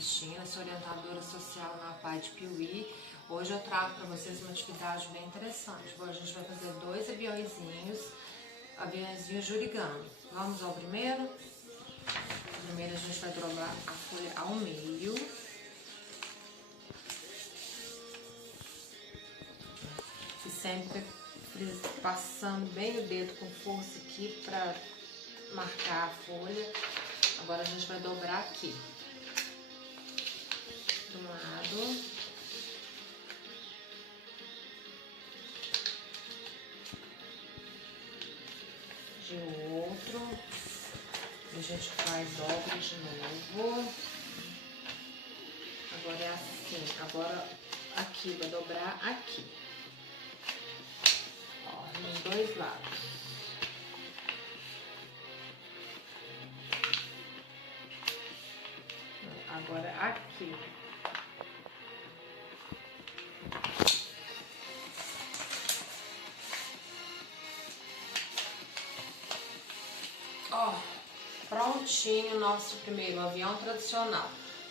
Cristina, sou orientadora social na PAI de Piuí. Hoje eu trago para vocês uma atividade bem interessante. Hoje a gente vai fazer 2 aviãozinhos de origami. Vamos ao primeiro? Primeiro a gente vai dobrar a folha ao meio. E sempre passando bem o dedo com força aqui para marcar a folha. Agora a gente vai dobrar aqui. De um lado. De outro. A gente faz dobra de novo. Agora é assim. Agora aqui, vai dobrar aqui. Ó, nos 2 lados. Agora aqui. Ó, prontinho o nosso primeiro avião tradicional.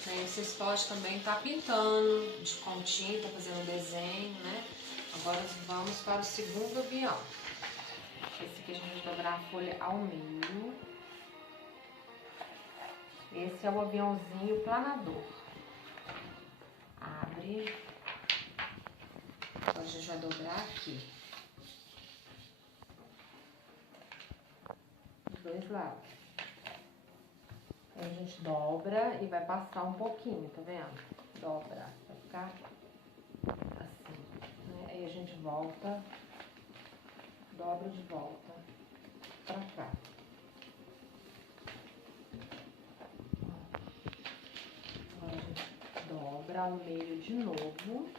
Aí vocês podem também estar pintando com tinta, fazendo desenho, né? Agora vamos para o segundo avião. Esse aqui a gente vai dobrar a folha ao meio. Esse é o aviãozinho planador. Abre. Agora a gente vai dobrar aqui. Dos 2 lados. Aí a gente dobra e vai passar um pouquinho, tá vendo? Dobra, vai ficar assim, né? Aí a gente volta, dobra de volta pra cá. Agora a gente dobra ao meio de novo.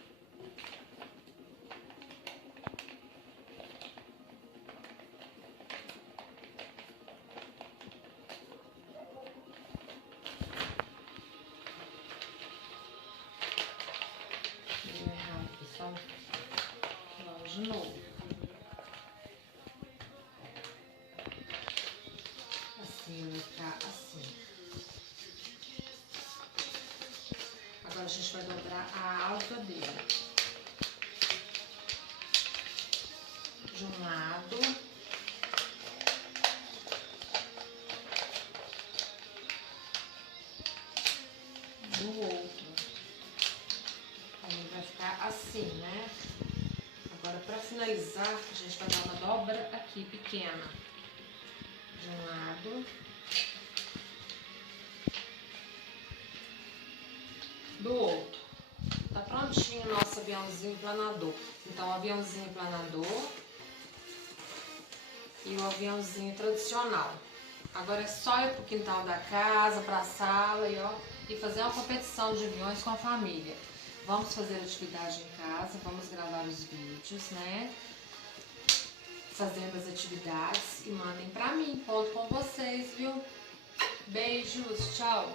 Vamos de novo. Assim, vai ficar assim. Agora a gente vai dobrar a asa dele. De um lado. Do outro. Aí vai ficar assim, né? Agora, para finalizar, a gente vai dar uma dobra aqui, pequena. De um lado. Do outro. Tá prontinho o nosso aviãozinho planador. Então, o aviãozinho planador e o aviãozinho tradicional. Agora é só ir pro quintal da casa, pra sala e fazer uma competição de aviões com a família. Vamos fazer atividade em casa, vamos gravar os vídeos, né? Fazendo as atividades e mandem pra mim, conto com vocês, viu? Beijos, tchau!